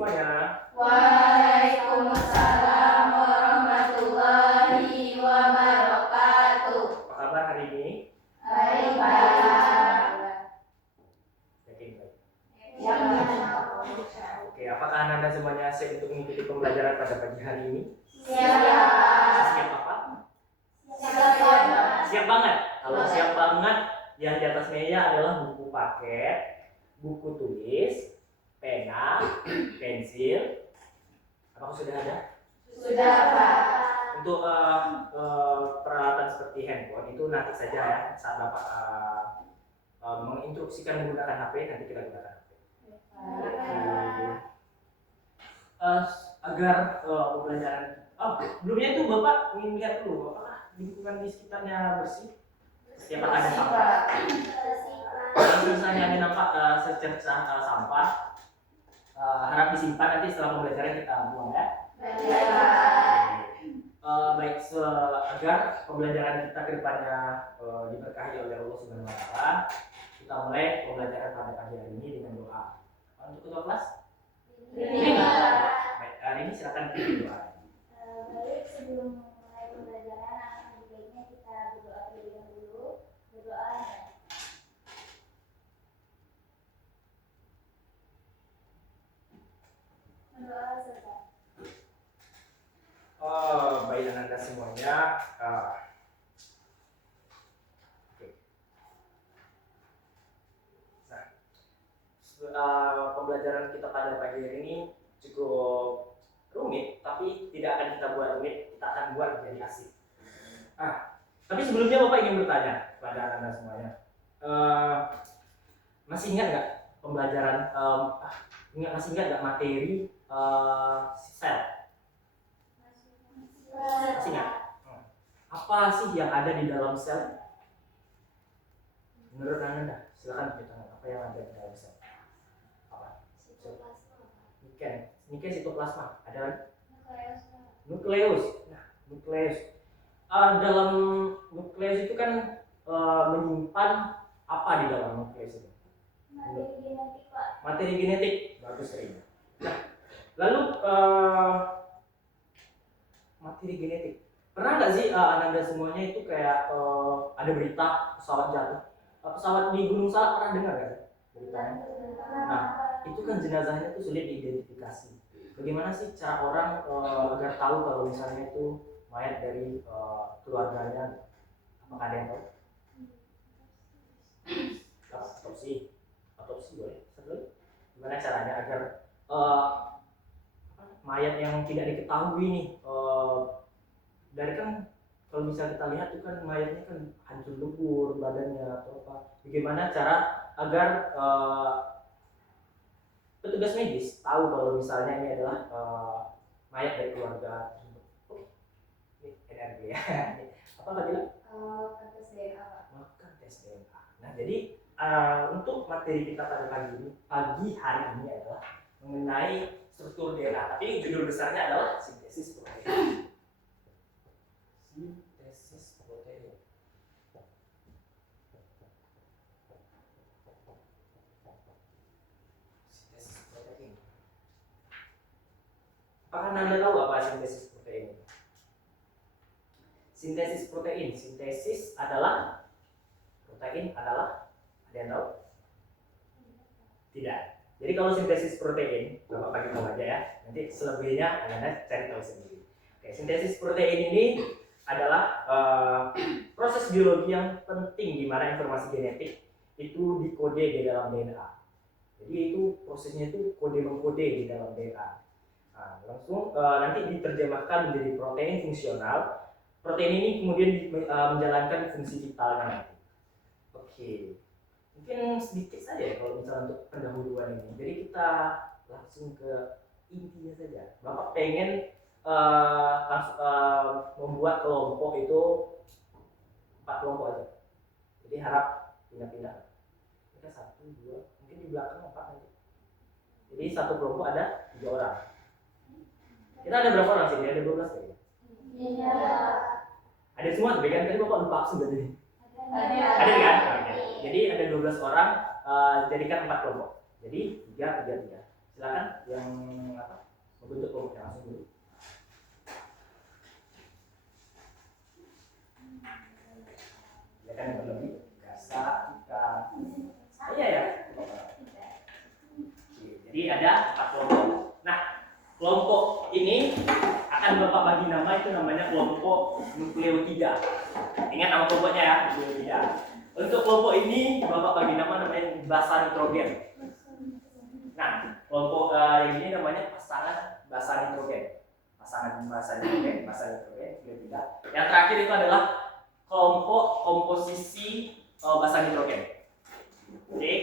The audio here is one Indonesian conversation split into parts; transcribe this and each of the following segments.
semuanya. Waalaikumsalam warahmatullahi wabarakatuh. Apa kabar hari ini? Baik, Pak. Yakin baik. Ya, Oke, apakah Anda semuanya siap untuk mengikuti pembelajaran pada pagi hari ini? siap. Siap apa? Siap. Siap banget. Kalau siap banget, yang di atas meja adalah buku paket, buku tulis, pena, pensil. Apakah sudah ada? Sudah, Pak. Untuk peralatan seperti handphone itu nanti saja ya saat Bapak menginstruksikan menggunakan HP, nanti kita gunakan HP. Agar pembelajaran sebelumnya itu Bapak ingin lihat dulu apakah lingkungan di sekitarnya bersih, setiap ada sampah. Kalau misalnya ada nampak secercah sampah, harap disimpan, nanti setelah pembelajaran kita buang ya. Baik, agar pembelajaran kita ke depannya diberkahi oleh Allah Subhanahu wa taala, kita mulai pembelajaran pada pagi hari ini dengan doa. Untuk ketua kelas? Baik, hari ini silakan kita doa. Baik, sebelum mulai pembelajaran, alangkah baiknya kita berdoa terlebih dahulu. Berdoa ya. Berdoa selesai. Baik anak-anak semuanya. Oke. Nah, pembelajaran kita pada pagi hari ini cukup rumit, tapi tidak akan kita buat rumit, kita akan buat menjadi asik. Tapi sebelumnya Bapak ingin bertanya kepada anak-anak semuanya. Masih ingat nggak pembelajaran? Masih ingat nggak materi sel? Masih ingat? Apa sih yang ada di dalam sel? Menurut Anda, silakan beritahu apa yang ada di dalam sel. Apa? Niken, sitoplasma. Ada lagi? Nukleus. Nah, nukleus. Dalam nukleus itu kan menyimpan apa di dalam nukleus itu? Materi genetik, Pak. Materi genetik. Bagus sekali. Nah, lalu materi genetik. Pernah nggak sih Anda semuanya itu kayak ada berita pesawat jatuh? Pesawat di Gunung Salak pernah dengar nggak sih beritanya? Nah, itu kan jenazahnya itu sulit diidentifikasi. Bagaimana sih cara orang agar tahu kalau misalnya itu mayat dari keluarganya? Apakah ada yang tahu? Otopsi boleh. Gimana caranya agar mayat yang tidak diketahui nih, dari kan kalau misalnya kita lihat itu kan mayatnya kan hancur lebur badannya atau apa. Bagaimana cara agar petugas medis tahu kalau misalnya ini adalah mayat dari keluarga tersebut. Ini energi ya. Apa tadi bilang? Tes DNA, Pak. Melakukan tes DNA. Nah, jadi untuk materi kita pada pagi hari ini adalah mengenai struktur DNA. Tapi judul besarnya adalah sintesis protein. Sintesis protein. Sintesis protein. Apakah Anda tahu apa sintesis protein? Sintesis protein. Sintesis adalah protein adalah, ada yang tahu? Tidak. Jadi kalau sintesis protein, Bapak bagi tahu aja ya. Nanti selebihnya Anda cari tahu sendiri. Oke, sintesis protein ini adalah proses biologi yang penting di mana informasi genetik itu dikode di dalam DNA. Jadi itu prosesnya itu kode mengkode di dalam DNA. Nah, langsung nanti diterjemahkan menjadi protein fungsional. Protein ini kemudian menjalankan fungsi vitalnya nanti. Oke. Mungkin sedikit saja ya kalau misalnya untuk pendahuluan ini. Jadi kita langsung ke intinya saja. Bapak pengen membuat kelompok itu 4 kelompok aja. Jadi harap pindah-pindah. Kita 1, 2, mungkin di belakang 4 nanti. Jadi satu kelompok ada 3 orang. Kita ada berapa orang sini? Ada 12 kayaknya. Iya. Ada semua tuh kan? Tadi Bapak lupa absen tadi. Ada. Ada kan? Oke. Jadi ada 12 orang, jadikan 4 kelompok. Jadi 3, 3, 3. Silakan yang membentuk kelompoknya langsung dulu. Ya kan yang berlebih, gasa, ikan. Iya ya. Jadi ada 4 kelompok. Nah, kelompok ini akan Bapak bagi nama, itu namanya kelompok nukleotida. Ingat nama kelompoknya ya, nukleotida. Untuk kelompok ini Bapak bagi nama namanya basa nitrogen. Nah, kelompok yang ini namanya pasangan basa nitrogen. Pasangan basa nitrogen, nukleotida. Yang terakhir itu adalah kelompok komposisi basa nitrogen. Oke.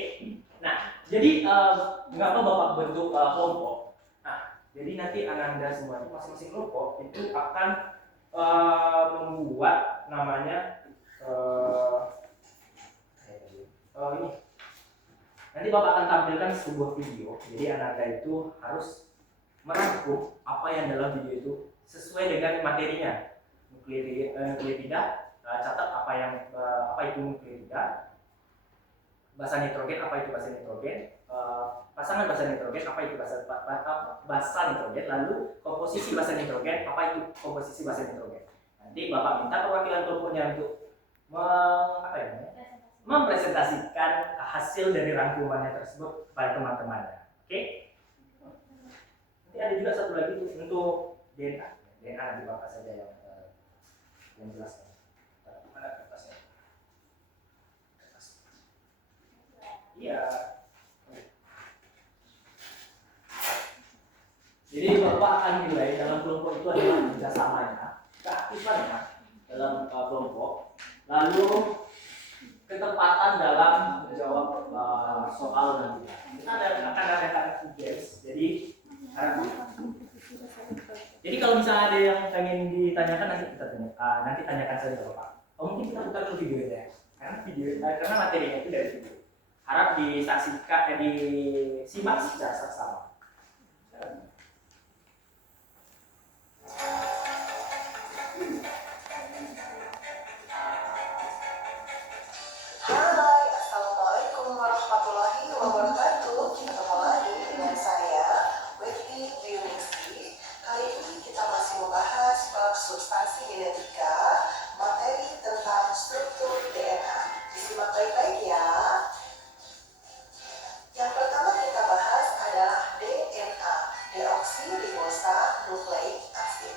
Nah, jadi mengapa Bapak bentuk kelompok? Nah, jadi nanti Ananda semuanya masing-masing kelompok itu akan membuat namanya ini. Nanti Bapak akan tampilkan sebuah video. Jadi Ananda itu harus merangkum apa yang dalam video itu sesuai dengan materinya. Nukleotida, catat apa itu nukleotida. Basa nitrogen, apa itu basa nitrogen, pasangan basa nitrogen, apa itu basa nitrogen, lalu komposisi basa nitrogen, apa itu komposisi basa nitrogen. Nanti Bapak minta perwakilan kelompoknya untuk mempresentasikan hasil dari rangkumannya tersebut pada teman-temannya. Oke? Nanti ada juga satu lagi untuk DNA. DNA nanti Bapak saja yang jelaskan. Mana kertasnya? Iya. Jadi Bapak akan nilai dalam kelompok itu adalah kerjasamanya, keaktifannya dalam kelompok, lalu ketepatan dalam menjawab soal nanti. Kita akan adakan ujian. Jadi kalau misalnya ada yang pengen ditanyakan nanti kita tanya. Nanti tanyakan saja Bapak. Mungkin kita putar dulu videonya, karena materinya itu dari video. Harap disaksikan, disimak secara seksama. Hai, Assalamualaikum warahmatullahi wabarakatuh. Ketemu lagi dengan saya, Wetty Dwi. Kali ini kita masih membahas bab substansi genetika, materi tentang struktur DNA. Disimak baik-baik ya. Yang pertama kita bahas adalah DNA, deoksiribosa nukleik asid.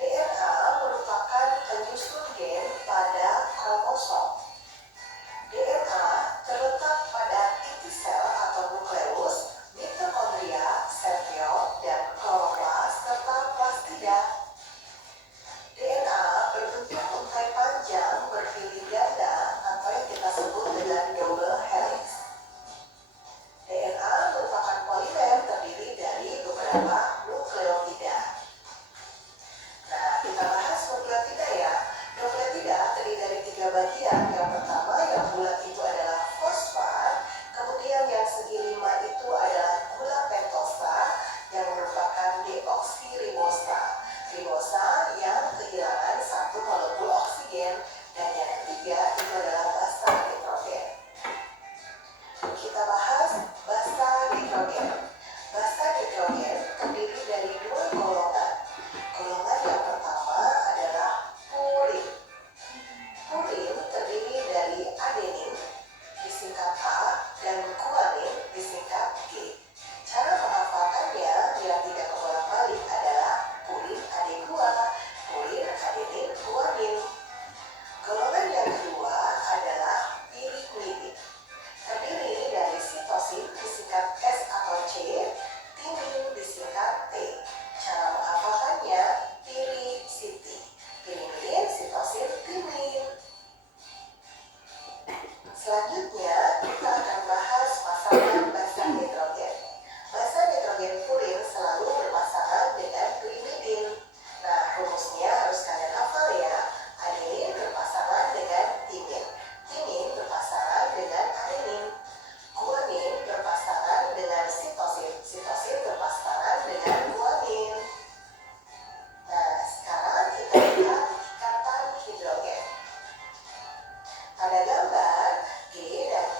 DNA merupakan penyusun gen pada kromosom. DNA terletak pada inti sel atau nukleus, mitokondria, sel, dan kloroplas serta plastida. DNA berbentuk untai panjang berpilih ganda atau yang kita sebut dengan double helix. DNA merupakan polimer terdiri dari beberapa nukleotida. Nah, kita bahas nukleotida ya. Nukleotida terdiri dari 3 bagian. Yang pertama yang bulat itu adalah fosfat, kemudian yang segi 5 itu adalah gula pentosa yang merupakan deoksiribosa. Ribosa yang kehilangan 1 molekul oksigen, dan yang ketiga itu adalah basa nitrogen. Kita bahas basa nitrogen. Basa nitrogen terdiri dari 2 golongan. Golongan yang pertama adalah purin. Purin terdiri dari adenin, disingkat A, dan guanin, disingkat G. Cara menghafalkannya biar tidak kebolak-balik adalah purin ade gua, purin adenin guanin. Golongan yang kedua adalah piriklidin. Terdiri dari sitosin, disingkat S atau C, timin, disingkat T. Cara menghafalkannya pirisiti. Pirimidin, sitosin, timin. Selanjutnya kita akan bahas pasangan basa nitrogen. Basa nitrogen purin selalu berpasangan dengan pirimidin. Nah, rumusnya harus kalian hafal ya. Adenin berpasangan dengan timin. Timin berpasangan dengan adenin. Guanin berpasangan dengan sitosin. Sitosin berpasangan dengan guanin. Nah, sekarang kita lihat ikatan hidrogen. Pada gambar, G dan K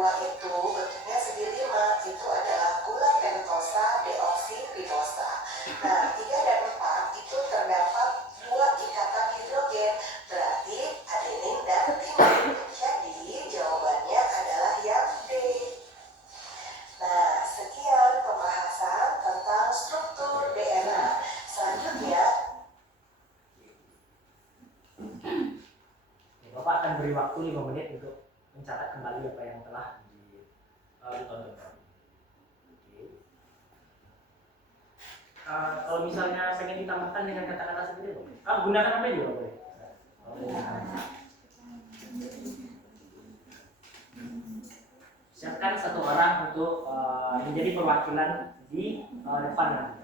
kedua itu bentuknya segi 5, itu adalah gula pentosa deoksirinosa. Nah, 3 dan 4 itu terdapat 2 ikatan hidrogen, berarti adenin dan timin. Jadi jawabannya adalah yang D. Nah, sekian pembahasan tentang struktur DNA. Selanjutnya, Bapak akan beri waktu 5 menit untuk mencatat kembali apa yang telah ditonton. Oke. Kalau misalnya pengen ditambahkan dengan kata-kata seperti itu, gunakan apa juga boleh. Siapkan satu orang untuk menjadi perwakilan di depan nanti.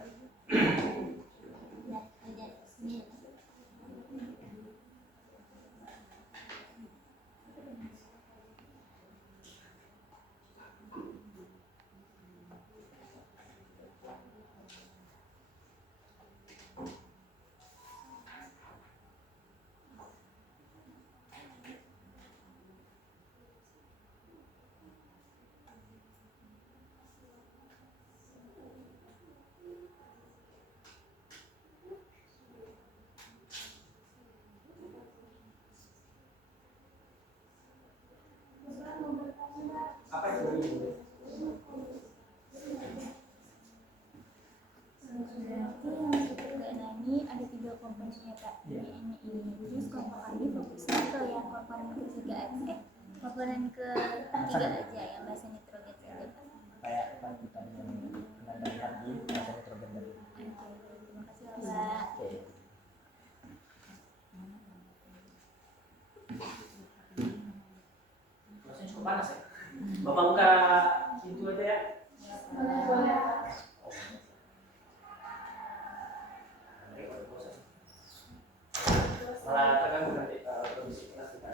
Apa itu ini? Ini ada 3 komponennya Kak. Ini. Terus kelompok kami fokusnya ke yang komponen ketiga aja. Komponen ketiga aja yang basa nitrogen saja Kak. Kayak apa kita yang menandakan di basa nitrogen tadi. Terima kasih Bapak. Oke. Prosesnya cukup panas ya. Bapak buka pintu aja ya. Boleh. Malah terganggu nanti kondisi kelas kita.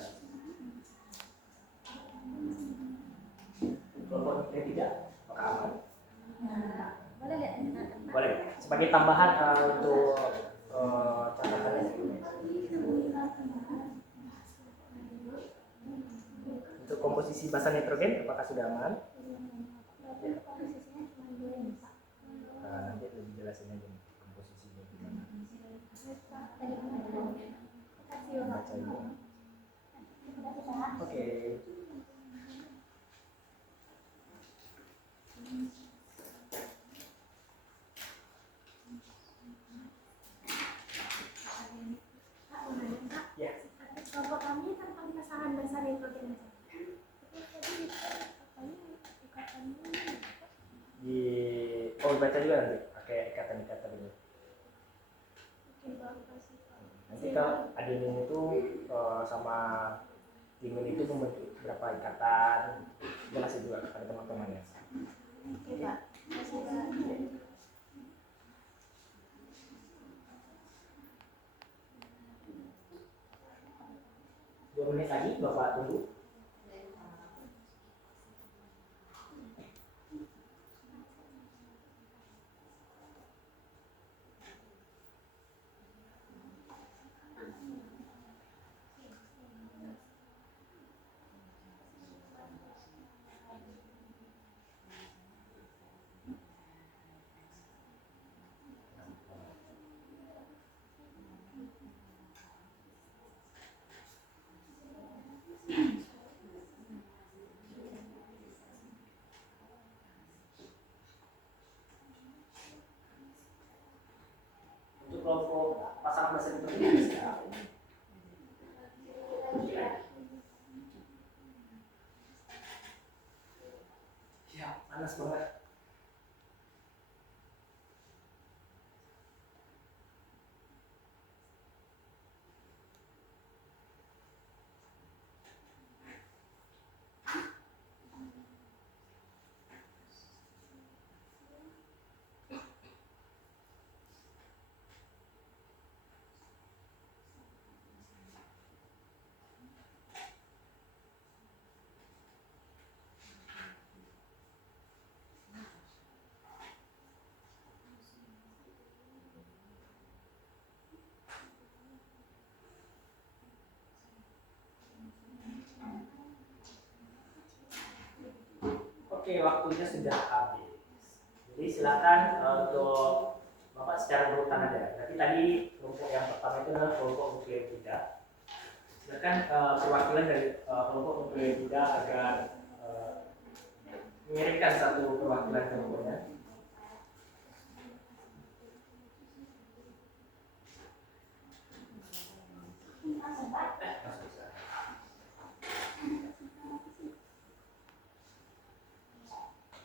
Kalau tidak, apakah aman? Boleh lihat? Boleh. Sebagai tambahan untuk catatan untuk komposisi basa nitrogen, apakah sudah aman? Nah, nanti lebih jelasin aja nih, komposisinya gimana. Baca ini. Oke. Ya. Kelompok kami tentang pasangan basa nitrogen. Baca juga nanti pakai ikatan-ikatan ini. Nanti kalau adenin itu sama timin itu membentuk berapa ikatan, jelasin juga kepada teman-teman ya. Oke Pak. Terima kasih Pak. 2 menit lagi Bapak tunggu. Untuk kelompok pasangan basa nitrogen ya. Ya, panas banget. Oke, waktunya sudah habis. Jadi silakan untuk Bapak secara berurutan aja. Jadi tadi kelompok yang pertama itu adalah kelompok nukleotida. Silakan perwakilan dari kelompok nukleotida agar mengirimkan satu perwakilan kelompoknya.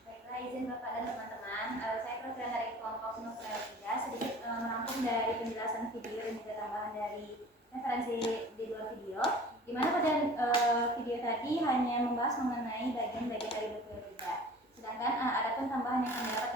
Baiklah, izin Bapak dan teman-teman, saya perwakilan dari kelompok nukleotida sedikit merangkum dari penjelasan video dan juga tambahan dari referensi di luar video, di mana pada video tadi hanya membahas mengenai bagian-bagian dari nukleotida. Sedangkan ada pun tambahan yang kami dapat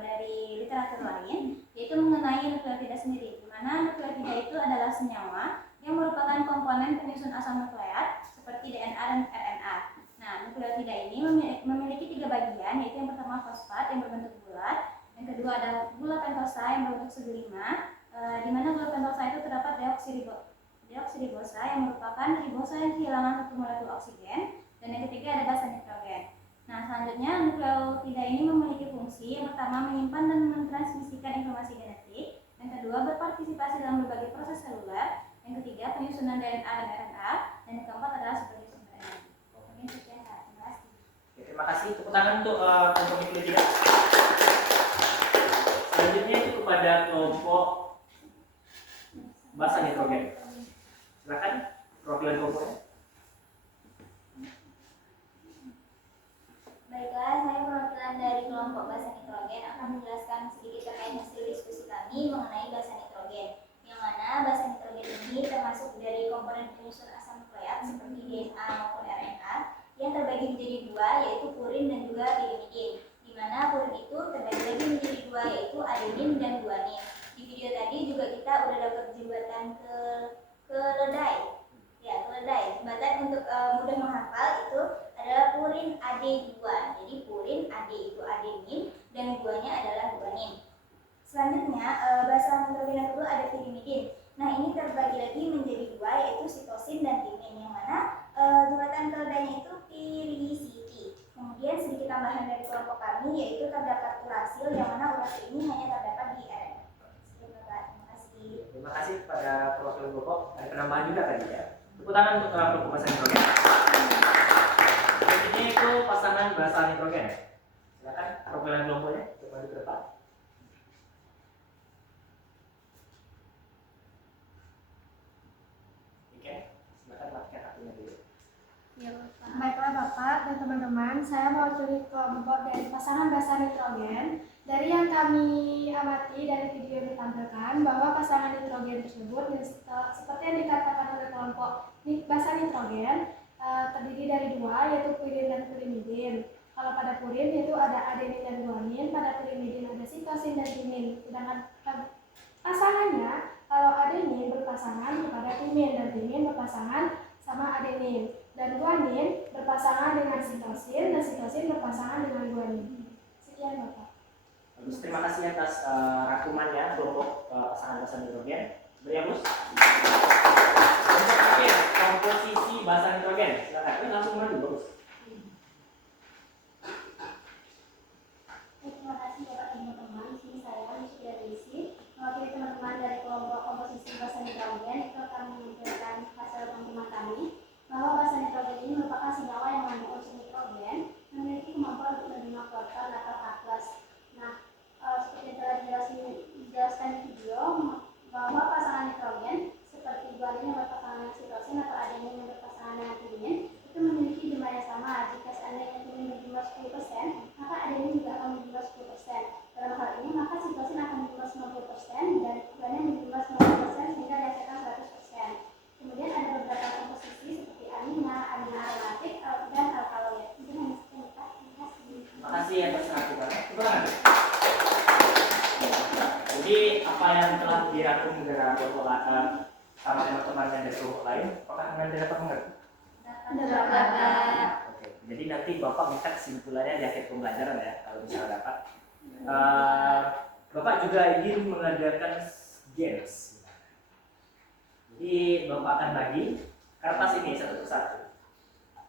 dari literatur lain, yaitu mengenai nukleotida sendiri, di mana nukleotida itu adalah senyawa yang merupakan komponen penyusun asam nukleat seperti DNA dan RNA. Nah, nukleotida ini memiliki 3 bagian, yaitu yang pertama fosfat yang berbentuk bulat, yang kedua adalah gula pentosa yang berbentuk segelima, di mana gula pentosa itu terdapat deoksiribosa yang merupakan ribosa yang kehilangan satu molekul oksigen, dan yang ketiga ada basa nitrogen. Nah, selanjutnya nukleotida ini memiliki fungsi yang pertama menyimpan dan mentransmisikan informasi genetik, yang kedua berpartisipasi dalam berbagai proses seluler, yang ketiga penyusunan DNA dan RNA, dan yang keempat adalah sebagai sumber energi. Mungkin sekian, Kak. Terima kasih. Oke, terima kasih. Tepuk tangan untuk kelompok nukleotida. Selanjutnya itu kepada kelompok basa nitrogen. Silakan perwakilan kelompoknya. Baiklah, saya perwakilan dari kelompok basa nitrogen akan menjelaskan sedikit terkait hasil diskusi kami mengenai basa nitrogen. Yang mana basa nitrogen ini termasuk dari komponen penyusun asam nukleat seperti DNA maupun RNA yang terbagi menjadi 2, yaitu purin dan juga pirimidin. Di mana purin itu terbagi lagi menjadi 2, yaitu adenin dan guanin. Di video tadi juga kita udah dapat jembatan keledai. Ya, keledai. Jembatan untuk mudah menghafal itu adalah purin AD2. Jadi purin AD itu adenin dan guanya adalah guanin. Selanjutnya basa nitrogen yang kedua ada pirimidin. Nah, ini terbagi lagi menjadi 2, yaitu sitosin dan timin, yang mana jembatan keledainya itu pirisiti. Kemudian sedikit tambahan dari kelompok kami, yaitu terdapat urasil, yang mana urasil ini hanya terdapat di RNA. Sekian, Bapak. Terima kasih. Terima kasih kepada perwakilan kelompok. Ada penambahan juga tadi ya. Tepuk tangan untuk kelompok basa nitrogen. Selanjutnya itu pasangan basa nitrogen. Silakan perwakilan kelompoknya coba maju ke depan. Oke, silakan matikan apinya dulu. Ya, Bapak. Baiklah Bapak dan teman-teman, saya mewakili kelompok dari pasangan basa nitrogen. Dari yang kami amati dari video yang ditampilkan, bahwa pasangan nitrogen tersebut seperti yang dikatakan oleh kelompok basa nitrogen terdiri dari 2, yaitu purin dan pirimidin. Kalau pada purin itu ada adenin dan guanin, pada pirimidin ada sitosin dan timin. Sedangkan pasangannya, kalau adenin berpasangan kepada timin dan timin berpasangan sama adenin, dan guanin berpasangan dengan sitosin dan sitosin berpasangan dengan guanin. Sekian Bapak. Bagus, terima kasih atas rangkumannya kelompok pasangan basa nitrogen. Beri Agus. Untuk terakhir, komposisi basa nitrogen. Silakan. Langsung maju, bagus. Terima kasih Bapak dan teman-teman. Di sini saya Yusya Rizky, mewakili teman-teman dari kelompok komposisi basa nitrogen. Itu akan menampilkan hasil rangkuman kami bahwa basa nitrogen ini merupakan senyawa yang mengandung unsur nitrogen, memiliki kemampuan untuk menerima proton atau H+. Nah, seperti yang telah dijelaskan di video, bahwa pasangan nitrogen seperti guanin yang berpasangan dengan sitosin atau adenin yang berpasangan dengan timin itu memiliki jumlah yang sama. Jika seandainya timin berjumlah 10%, maka adenin juga akan berjumlah 10%. Dalam hal ini, maka sitosin akan berjumlah 90% dan guanin berjumlah 90% sehingga dihasilkan 100%. Kemudian ada beberapa komposisi seperti amina aromatik, dan alkaloid. Itu hanya sekian, Pak. Terima kasih. Terima kasih atas rangkumannya. Jadi apa yang telah dirangkum dari kelompok sama teman-teman yang dari kelompok lain, apakah Anda dapat mengerti? Bapak. Oke, jadi nanti Bapak minta kesimpulannya di akhir pembelajaran ya, kalau misalnya dapat. Bapak juga ingin mengadakan games. Jadi Bapak akan bagi kertas ini satu persatu.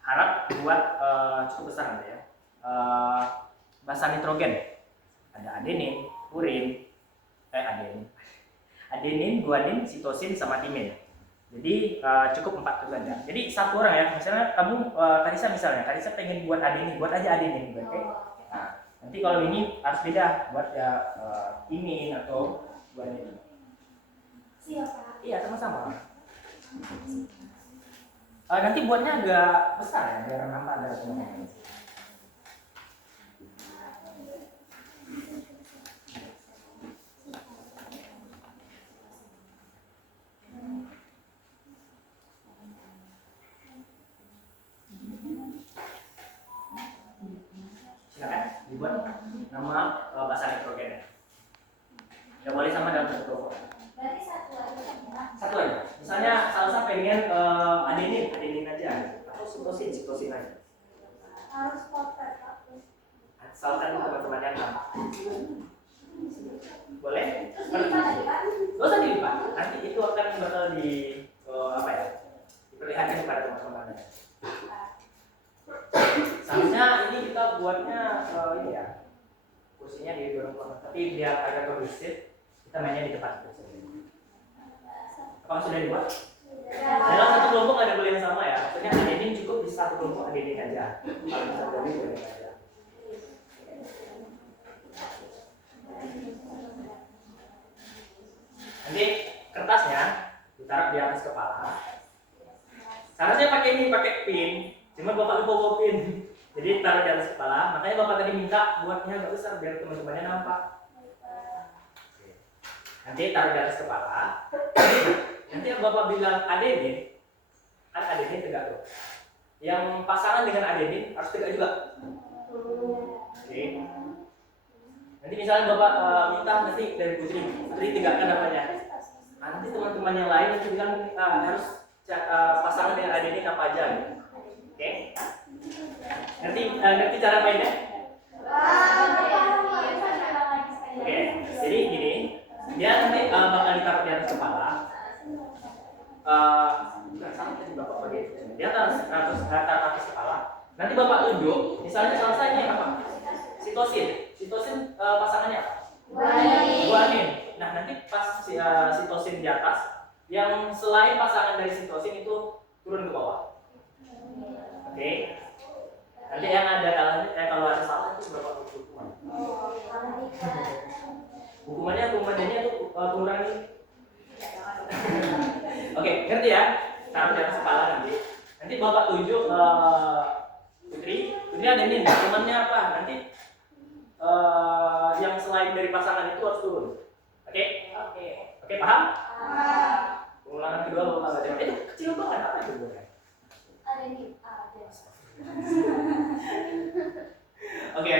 Harap buat cukup besar ya. basa nitrogen. Ada adenin, purin, adenin, guanin, sitosin, sama timin. Jadi cukup 4 itu saja. Jadi satu orang ya, misalnya kamu Karisa pengen buat adenin, buat aja adenin, oke? Nah, nanti kalau ini harus beda, buat ya timin atau guanin. Siapa? Iya, sama-sama. Nanti buatnya agak besar ya, biar nampak ada semuanya. Silakan dibuat nama basa nitrogennya. Nggak boleh sama dalam satu kelompok. Berarti satu aja. Satu aja. Misalnya Salsa pengen adenin aja, atau sitosin aja. Harus potret Pak. Asalkan teman-temannya nampak. Boleh? Terus dilipat lagi Pak? Gak usah dilipat. Nanti itu akan bakal diperlihatkan kepada teman-temannya. Seharusnya ini kita buatnya ini ya, kursinya didorong ke belakang. Tapi biar agak kondusif, kita mainnya di depan. Apakah sudah dibuat? Dalam satu kelompok ada boleh yang sama ya. Maksudnya adenin cukup di satu kelompok adenin aja. Kalau bisa jadi boleh aja. Nanti kertasnya ditaruh di atas kepala. Seharusnya pakai pin, cuma bapak lupa bawa pin. Jadi taruh di atas kepala. Makanya bapak tadi minta buatnya agak besar biar teman-temannya nampak. Nanti taruh di atas kepala. Nanti bapak bilang adenin, kan adenin tegak tuh. Yang pasangan dengan adenin harus tegak juga. Oke. Nanti misalnya bapak minta nanti dari Putri tegakkan namanya. Nanti teman-teman yang lain nanti bilang harus pasangan dengan adenin apa aja. Gitu. Oke. Ngerti cara mainnya? Oke. Jadi gini, dia nanti bakal ditaruh di atas kepala. Dia taruh atas kepala. Nanti bapak tunjuk, misalnya Salsa ini apa? Sitosin pasangannya apa? Guanin. Nah nanti pas sitosin di atas, yang selain pasangan dari sitosin itu turun ke bawah. Oke. Nanti yang ada kalahnya, kalau ada salah itu berapa hukuman? Hukumannya itu mengurangi. Oke, ngerti ya? Taruh di atas kepala nanti. Nanti bapak tunjuk Putri ada ini temannya apa? Nanti yang selain dari pasangan itu harus turun. Oke? Oke, paham? Pengulangan kedua bapak nggak jawab. Itu kecil banget apa itu? Oke.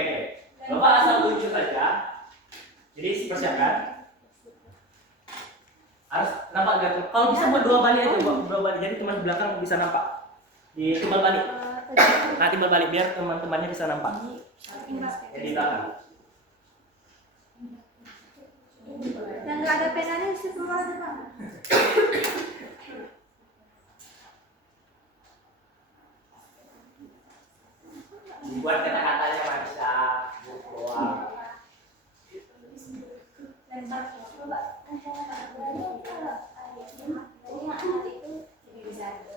Bapak asal tunjuk saja. Jadi persiapkan. Harus nampak gak? Kalau bisa buat 2 balik aja, buat 2 balik. Jadi teman belakang bisa nampak. Di timbal balik. Nah, timbal balik biar teman-temannya bisa nampak. Jadi belakang. Dan nggak ada penanya di situ aja Pak. Dibuat kata-katanya bisa buang.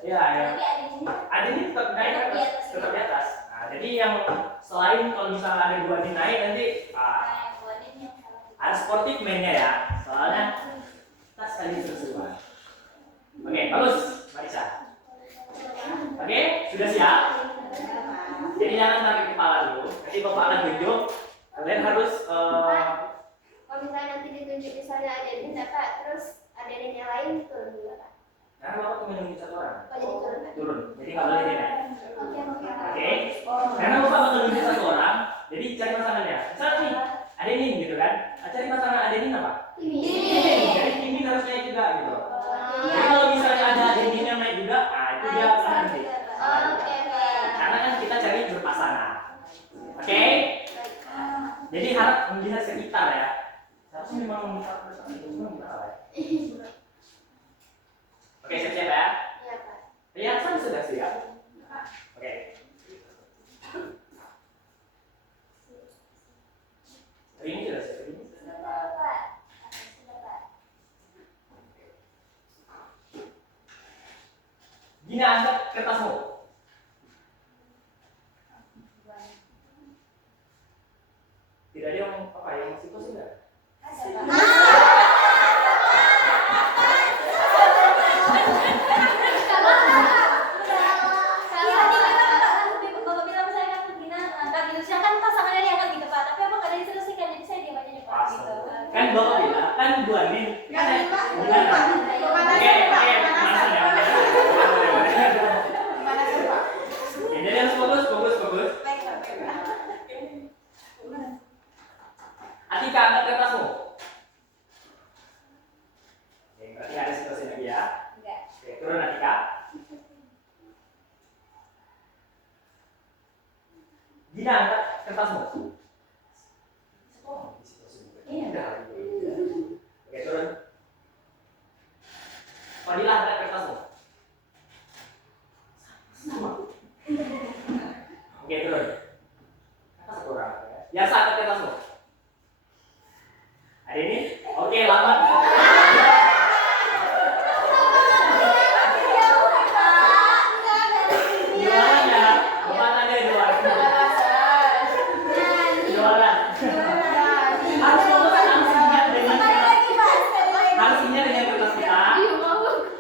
Ya. Ada ini tetap naik tetap di atas. Nah, jadi yang selain kalau misalnya ada guanin naik nanti harus sportif mainnya ya. Soalnya kita sekali sesuai. Oke, bagus, Marisa. Oke, sudah siap? Jadi jangan tarik kepala dulu. Nanti bapak akan tunjuk. Kalian harus Kalau misalnya nanti ditunjuk misalnya adenin Pak, terus adenin yang lain turun juga Pak. karena bapak cuma nunggu 1 orang. Oh jadi turun Pak? Turun. Jadi nggak boleh naik. Oke. Karena bapak bakal nunggu 1 orang. Jadi cari pasangannya. Misalnya nih, adenin gitu kan. Cari pasangan adenin apa? Ini. Jadi timin harus naik juga gitu. Jadi kalau misalnya ada adenin yang naik juga, nah itu dia akan nanti. Oke. Karena kan kita cari berpasangan. Oke? Jadi harap melihat sekitar ya. Seharusnya memang melihat bersama itu semua kita salah ya. Oke, siap-siap ya. Iya Pak. Rian sudah siap. Oke. Gina, angkat kertasmu. Tidak ada yang apa yang masih pos enggak? Kan bapak bilang, kan Bu Anin, kan gimana? Oke, masa ya? Oke, jadi harus fokus. Atika, angkat kertasmu. Oke, berarti ada situasi lagi ya. Oke, turun Atika. Gina, angkat kertasmu. Oke, turun. Fadila, angkat kertasmu. Sama. Oke, turun. Kakak satu orang. Biasa, angkat kertasmu. Hari ini? Oke, lambat. Juaranya, bapak tanya juara. Juara. Harus ingat dengan kertas kita.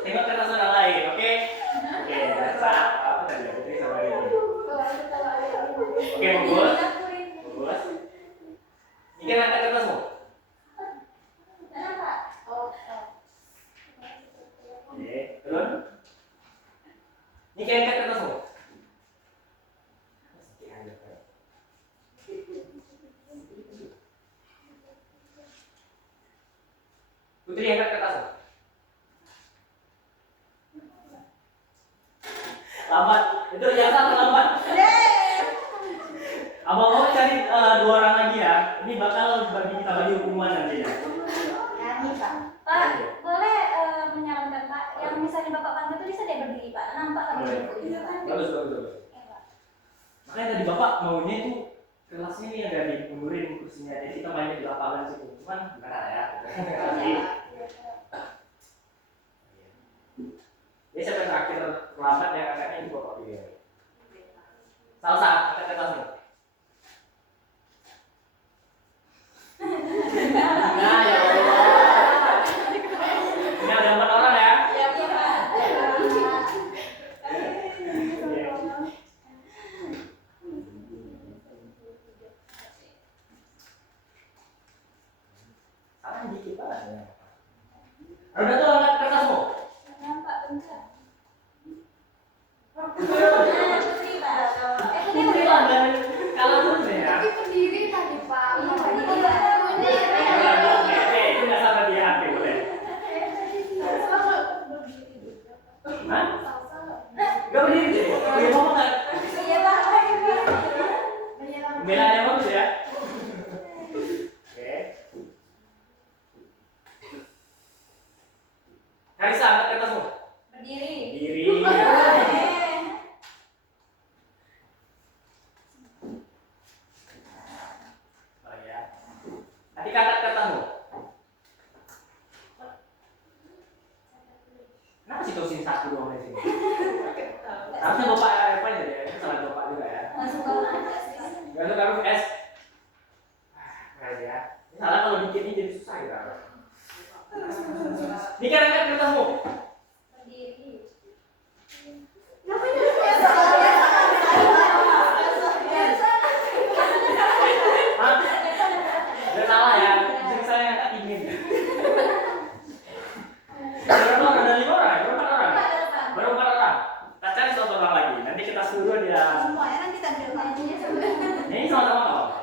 Tengok kertas orang lain, oke? Oke, saat apa tadi? Jadi sama ini. Oke, bagus. Ini kan angkat kertasmu. Oke, turun. Ini kan angkat kertasmu. Putri, angkat kertasmu. Lambat, itu yang satu lambat. Abang mau cari dua orang lagi ya. Ini bakal kita bagi hukuman nantinya. Pak, boleh menyarankan Pak, yang misalnya Bapak panggil itu bisa dia berdiri Pak, nampak kan buku ini Pak. Bagus. Ya, Pak. Makanya tadi bapak maunya itu kelasnya ini ada dimundurin kursinya, jadi kita mainnya di lapangan situ. Cuman bukan ya. Jadi siapa yang terakhir terlambat ya kakaknya itu bapak pilih. Salsa, angkat kertasmu. Nah, ya Allah. Ini ada 4 orang ya. Iya, Pak. Salah dikit banget ya. Udah tuh angkat kertasmu. Nampak bentar. Putri Pak. Putri lah dan kalah terus ya. Pendiri tadi Pak. Oke, itu nggak salah dia. Oke, boleh. Hah? Gak berdiri deh. Dia ngomong nggak? Iya Pak. Pembelaannya bagus ya. Oke. Karisa, angkat kertasmu. Berdiri. Diri. Oh ya. Nanti angkat kertasmu. Kenapa sih tulisin satu doang di sini? Harusnya bapak apa aja ya? Itu salah bapak juga ya. Masuk ke mana sih? Gak usah taruh S. Nah ya. Ini salah kalau bikin ini jadi susah ya. Ini kan angkat kertasmu. Berdiri. Hah? Udah salah ya. Jadi saya angkat ingin. Berapa orang? Ada 5 orang? Berapa orang? Baru 4 orang. Kita cari 1 orang lagi. Nanti kita suruh dia. Semuanya nanti tampil Pak. Ini sama-sama nggak apa-apa.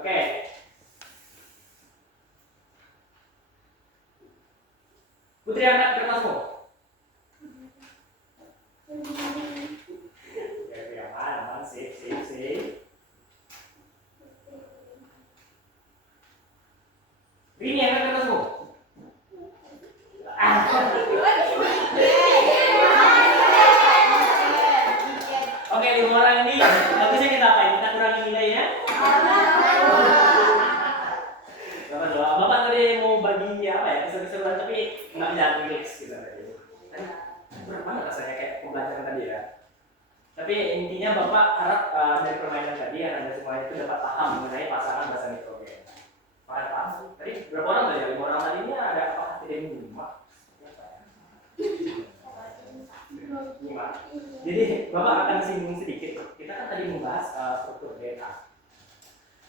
Oke. Putri, angkat kertasmu. Oke, aman. Sip. Rini, angkat kertasmu. Oke, 5 orang ini bagusnya kita apain? Kita kurangi nilainya. Bapak tadi mau bagi apa ya? Keseru-keseruan tapi nggak bisa relax gitu. Tapi intinya Bapak harap dari permainan tadi Anda semua itu dapat paham mengenai pasangan basa nitrogen. Paham? Tadi berapa orang tadi? 5 orang tadi ini ada apa? Tidak ini 5. Jadi Bapak akan singgung sedikit. Kita kan tadi membahas struktur DNA.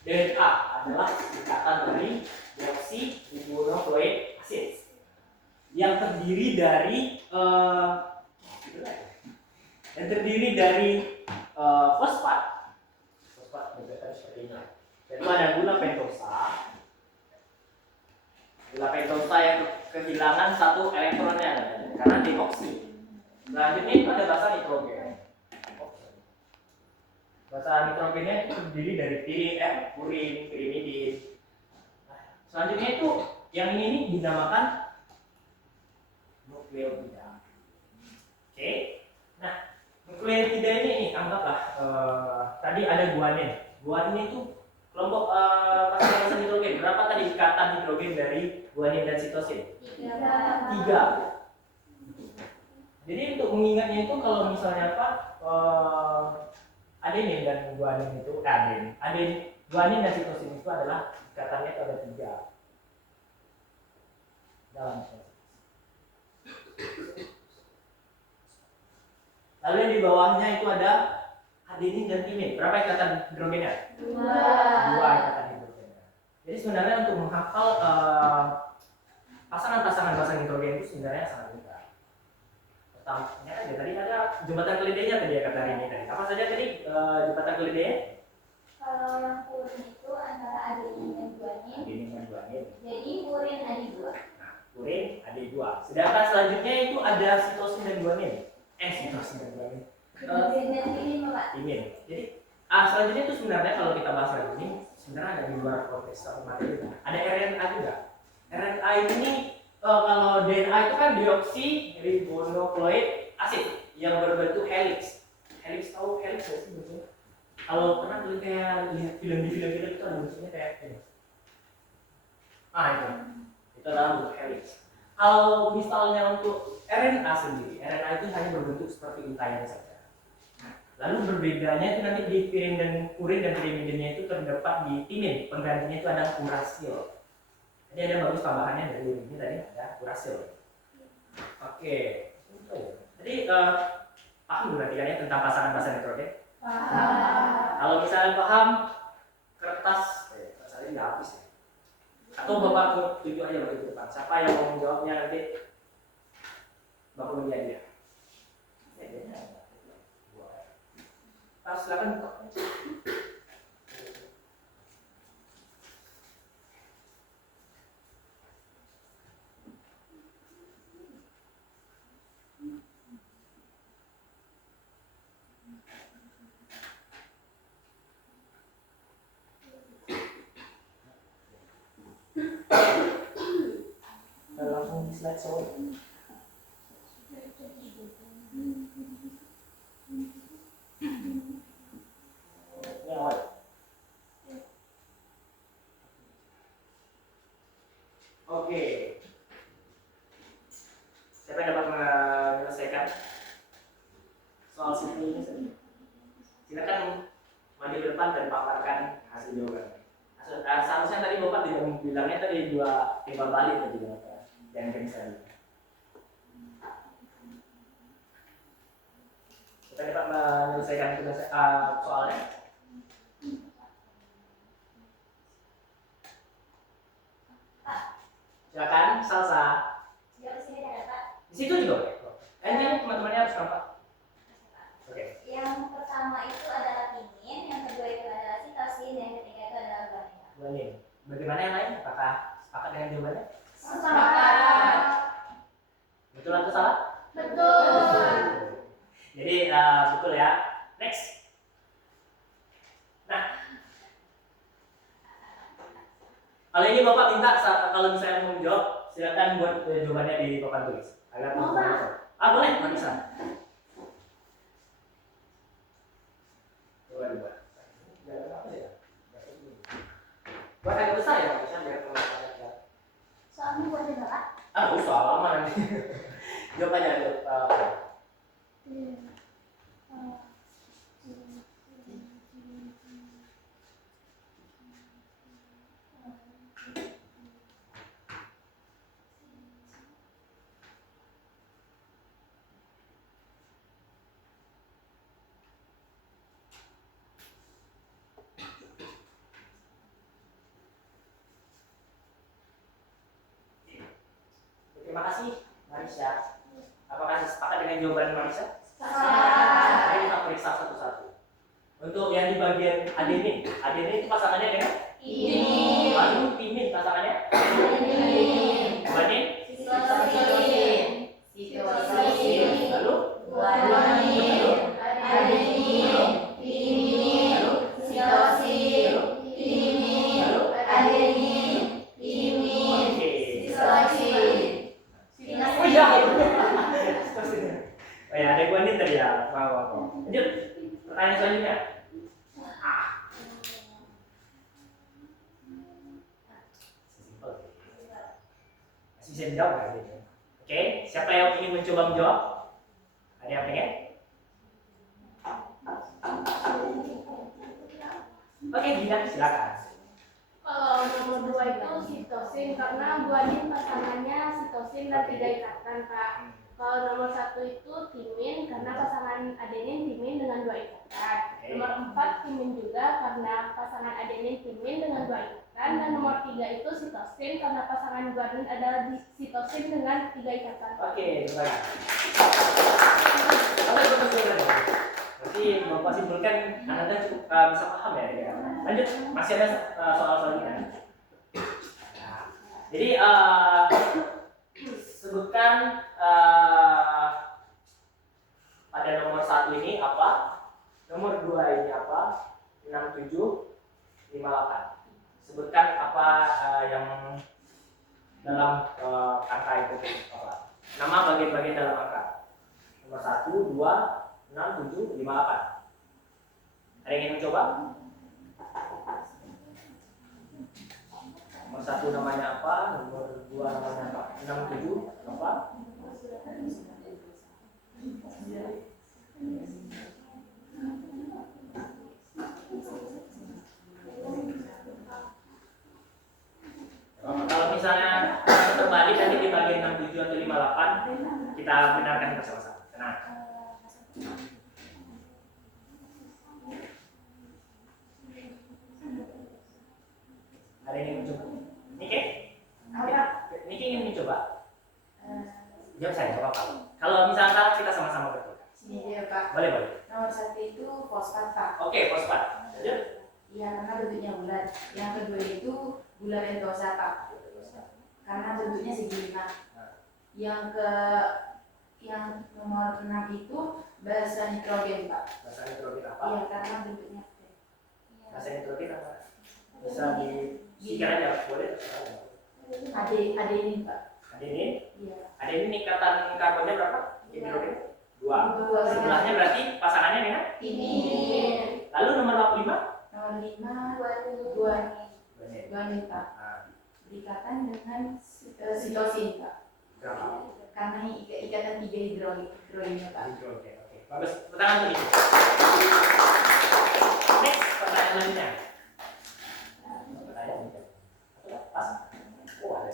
DNA adalah singkatan dari deoksiribonukleik acid yang terdiri dari fosfat bergetar seperti ini. Itu ada gula pentosa. Gula pentosa yang kehilangan satu elektronnya karena deoksi. Selanjutnya itu ada basa nitrogen. Basa nitrogennya itu terdiri dari purin, pirimidin. Selanjutnya itu yang ini dinamakan nukleotida. Oke. Nah, nukleotida ini anggaplah tadi ada guanin. Guanin itu kelompok pasangan basa nitrogen. Berapa tadi ikatan hidrogen dari guanin dan sitosin? 3. Jadi untuk mengingatnya itu kalau misalnya apa adenin dan guanin itu guanin dan sitosin itu adalah ikatannya itu ada 3 dalam sitosin. Lalu yang di bawahnya itu ada adenin dan timin. Berapa ikatan hidrogennya? 2. 2 ikatan hidrogennya. Jadi sebenarnya untuk menghafal pasangan-pasangan basa nitrogen itu sebenarnya sangat mudah. Pertamanya aja tadi ada jembatan keledainya tadi ya kata hari ini tadi. Apa saja tadi jembatan keledainya? Kalau yang purin itu antara adenin dan guanin. Adenin dan guanin. Jadi purin AD2. Nah, purin AD2. Sedangkan selanjutnya itu ada sitosin dan guanin. Sitosin dan guanin. Purin dan timin, Bapak. Timin. Jadi selanjutnya itu sebenarnya kalau kita bahas lagi ini sebenarnya ada di luar konteks materi. Ada RNA juga. RNA ini kalau DNA itu kan deoksiribonukleik acid yang berbentuk helix. Helix tahu helix nggak sih bentuknya? Kalau pernah kalian kayak lihat film di film-film itu ada bentuknya kayak ini. Itu adalah bentuk helix. Kalau misalnya untuk RNA sendiri, RNA itu hanya berbentuk seperti untaian saja. Lalu berbedanya itu nanti di purin dan pirimidinnya itu terdapat di timin. Penggantinya itu ada urasil. Jadi ada bagus tambahannya dari ini tadi ada urasil. Oke. Jadi paham berarti kan ya tentang pasangan basa nitrogen? Paham. Kalau misalnya paham kertas ini udah habis ya. Atau Bapak tunjuk aja bagi depan. Siapa yang mau menjawabnya nanti Bapak menjadi dia. Silakan buka. Langsung di slide show. Oke. Siapa yang dapat menyelesaikan soal sini ini? Silakan maju ke depan dan paparkan hasil jawaban. Seharusnya tadi Bapak tidak bilangnya tadi 2 timbal balik tadi Bapak. Jangan cancel. Kita dapat menyelesaikan tugas soalnya. Silakan, Salsa. Sejauh sini ada, Pak. Di situ juga boleh. Ini teman-temannya harus nampak. Oke. Yang pertama itu adalah timin, yang kedua itu adalah sitosin, dan yang ketiga itu adalah guanin. Guanin. Bagaimana yang lain? Apakah sepakat dengan jawabannya? Sepakat. Betul atau salah? Betul. Jadi betul ya. Next. Nah, kali ini Bapak minta kalau misalnya mau menjawab, silakan buat jawabannya di papan tulis. Agar boleh, Pak bisa. Coba dibuat. Apa ya? Buat agak besar ya, Pak, bisa biar teman-teman lihat. Soalnya buat juga, Pak. Soal lama nanti. Jawab aja. kasih Marisha. Apakah sepakat dengan jawaban Marisha? Sepakat. Mari kita periksa satu-satu. Untuk yang di bagian adenin itu pasangannya dengan Timin. lalu timin pasangannya Adenin. guanin, Sitosin. Sitosin. lalu Guanin. Adenin. Timin. Sitosin. Timin. Adenin. Timin. oke. Sitosin. Oh iya. Oh ya, ada guanin tadi ya. Wow. Lanjut. Pertanyaan selanjutnya. Masih bisa dijawab nggak gitu? Oke, siapa yang ingin mencoba menjawab? Ada yang pengen? Oke, Dina, silakan. Kalau nomor 2 itu sitosin karena guanin pasangannya sitosin dan tidak ikatan, Kak. Kalau nomor 1 itu timin karena pasangan adenin timin dengan 2 ikatan. Oke. Nomor 4 timin juga karena pasangan adenin timin dengan 2 ikatan. Dan nomor 3 itu sitosin karena pasangan guanin adalah sitosin dengan 3 ikatan. Oke, baik. Oke, betul. Berarti Bapak simpulkan Anda cukup bisa paham ya. Lanjut, masih ada soal selanjutnya. Nah, jadi sebutkan pada nomor 1 ini apa, nomor 2 ini apa, 67, 58. Sebutkan apa yang dalam angka itu apa. Nama bagian-bagian dalam angka. Nomor 1, 2, 6, 7, 58. Ada yang ingin mencoba? Nomor 1 namanya apa? Nomor 2 namanya apa? 6, 7, apa? Kalau misalnya terbalik nanti di bagian 67 atau 58, kita benarkan bersama-sama. Tenang. Ada yang ingin mencoba? Niki? Niki ingin mencoba? Jawab saya, nggak apa-apa. Kalau misalnya salah, kita sama-sama betul. Sini dia Pak. Boleh. Nomor 1 itu fosfat Pak. Oke, fosfat. Lanjut. Iya karena bentuknya bulat. Yang kedua itu gula pentosa Pak. Karena bentuknya segi 5. Yang nomor 6 itu basa nitrogen Pak. Bahasa nitrogen apa? Iya karena bentuknya. Bahasa nitrogen apa? Bisa disikir aja, boleh? Ada ini Pak. Ada ini? Iya. Ada ini ikatan karbonnya berapa? Nitrogen? 2. Dua. Sebelahnya berarti pasangannya dengan? Timin. Lalu nomor 5? Nomor 5 guanin Pak. Nah, Berikatan dengan sitosin Pak. berapa? Karena ikatan 3 hidrogennya Pak. Nitrogen. Oke, bagus. Pertanyaan untuk itu. Next, pertanyaan selanjutnya. Pertanyaan ini. Pas. Oh, ada.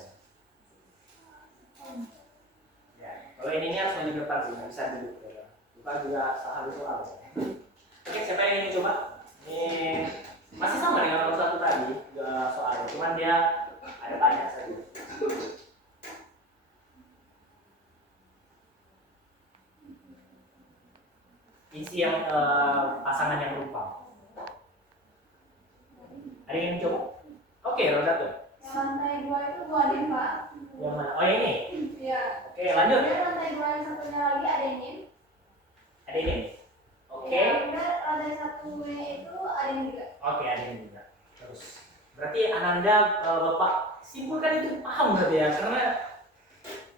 Ya, kalau ini harus maju depan sih, nggak bisa duduk. Ya. Bukan juga salah soal. Oke, siapa yang ingin coba? Ini masih sama dengan nomor 1 tadi soalnya, cuman dia ada banyak saja. Isi yang pasangan yang rupa. Ada yang ingin coba? Oke, roda tuh. Yang lantai 2 itu guanin, Pak. Yang mana? Oh, yang ini. Iya. Oke, lanjut. Kemudian lantai 2 yang satunya lagi adenin. Ada ini. Oke. Ya, kemudian lantai 1-nya itu adenin juga. Oke, ada ini juga. Terus. Berarti Ananda, Bapak simpulkan itu paham berarti ya, karena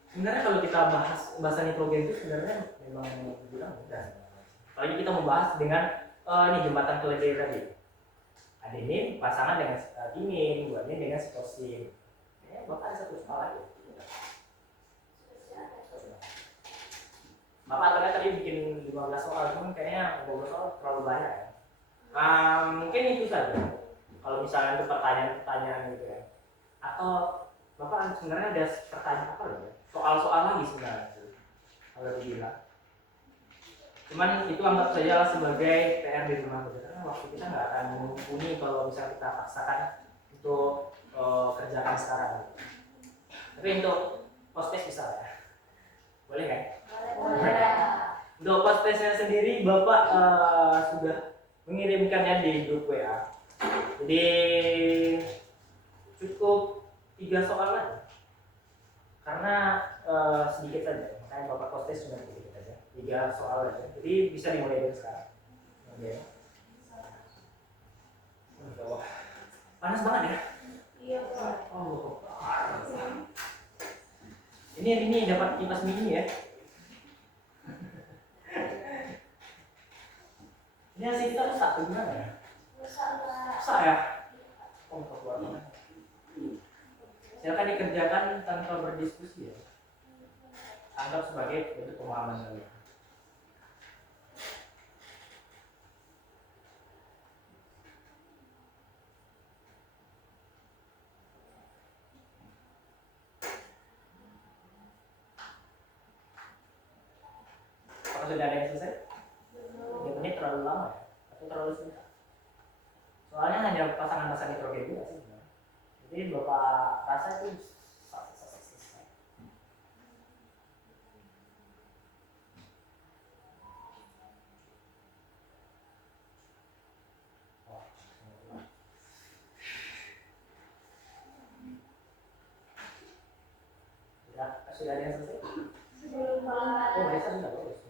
sebenarnya kalau kita bahas bahasa nitrogen itu sebenarnya memang bilang mudah. Apalagi kita membahas dengan ini jembatan keledai tadi. Adenin pasangan dengan timin, guanin dengan sitosin. Ya, Bapak ada satu soal lagi. Bapak tadi bikin 15 soal, cuman kayaknya 15 soal terlalu banyak ya. Mungkin itu saja. Kalau misalnya itu pertanyaan-pertanyaan gitu ya. Atau Bapak sebenarnya ada pertanyaan apa loh ya? Soal-soal lagi sebenarnya. Kalau dibilang. Cuman itu anggap saja lah sebagai PR di rumah saja. Karena waktu kita nggak akan mumpuni kalau misalnya kita paksakan untuk kerjakan sekarang. Tapi untuk post-test bisa ya. Boleh kan? Boleh. Untuk postesnya sendiri Bapak sudah mengirimkannya di grup WA. Jadi cukup 3 soal aja. Karena sedikit saja, makanya Bapak postes cuma sedikit aja. 3 soal aja. Jadi bisa dimulai dari sekarang. Oke. Wah, panas banget ya? Iya, Pak. Oh, ini dapat kipas mini ya. Ini hasil kita rusak tuh gimana ya? Rusak ya? Oh, keluar. Silakan dikerjakan tanpa berdiskusi ya. Anggap sebagai bentuk pemahaman kalian. Apakah sudah ada yang selesai? 3 menit terlalu lama ya? Atau terlalu singkat? Soalnya hanya pasangan-pasangan nitrogen juga sih sebenarnya. Jadi Bapak rasa itu selesai. Wah, sudah ada yang selesai? Belum, Pak. Oh, biasa sudah bagus.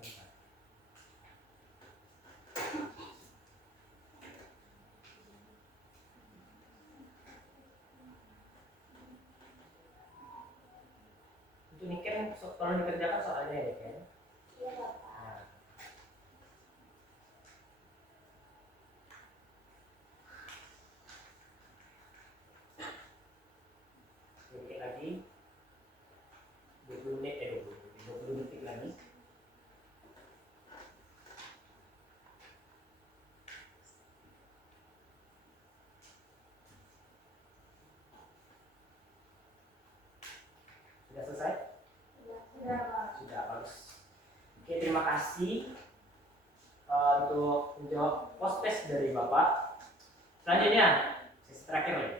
Untuk niken kalau dikerjakan soalnya ya kan? Iya, Bapak. Nah, sedikit lagi 20 menit 20 detik lagi. Sudah selesai? Sudah, Pak. Sudah, bagus. Oke, terima kasih untuk menjawab post-test dari Bapak. Selanjutnya, sesi terakhir lagi.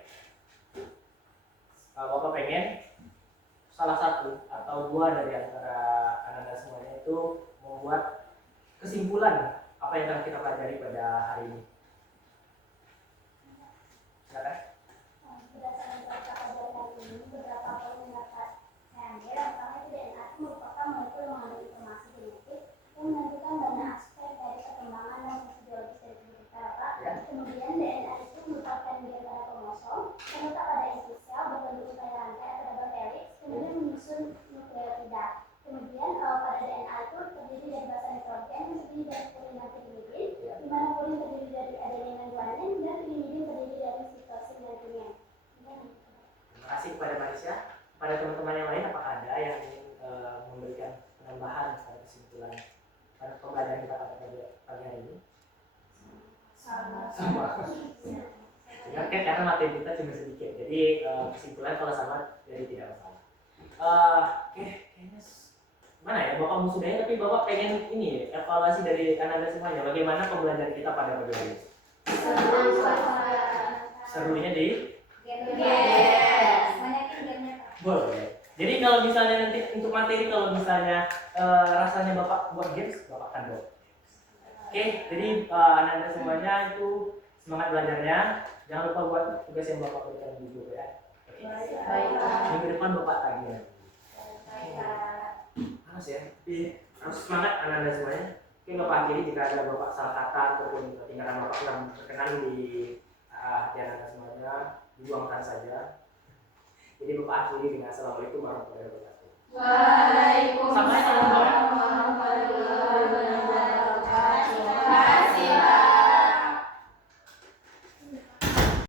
Bapak pengen salah satu atau 2 dari antara anak-anak semuanya itu membuat kesimpulan apa yang akan kita pelajari pada hari ini. Silakan. Berdasarkan pelajaran hari ini, beberapa poin yang dapat saya ambil. Yang pertama itu DNA itu merupakan molekul mengandung informasi genetik yang menentukan banyak aspek dari perkembangan dan fisiologis dari tubuh kita, Pak. Ya. Kemudian DNA itu merupakan bagian pada kromosom, terletak pada inti sel berbentuk utai rantai atau double helix, kemudian menyusun nukleotida. Kemudian pada DNA itu terdiri dari basa nitrogen yang terdiri dari purine dan pirimidin, di mana purine terdiri dari adenin dan guanin, dan pirimidin terdiri dari sitosin dan timin. Terima kasih kepada Marisha. Pada teman-teman yang lain, apakah ada yang ingin memberikan penambahan pada kesimpulan pada pembelajaran kita pada pagi hari ini? Sama. Ya, kan karena materi kita cuma sedikit, jadi kesimpulan kalau sama jadi tidak masalah. Oke, kayaknya mana ya, Bapak musudahnya, tapi Bapak pengen ini ya, evaluasi dari Anda semuanya. Bagaimana pembelajaran kita pada pagi hari ini? Serunya di? Banyakin gamenya, Pak. Boleh. Jadi kalau misalnya nanti untuk materi, kalau misalnya rasanya Bapak buat games, Bapak akan buat. Oke, jadi Anda semuanya itu semangat belajarnya. Jangan lupa buat tugas yang Bapak berikan di grup ya. Oke. Minggu depan Bapak tagih. Panas ya, tapi harus semangat Anda semuanya. Oke, Bapak akhiri jika ada Bapak salah kata ataupun tingkatan Bapak yang berkenan di hati Anda semuanya, dibuangkan saja. Jadi Bapak akhiri dengan Assalamualaikum warahmatullahi wabarakatuh. Waalaikumsalam.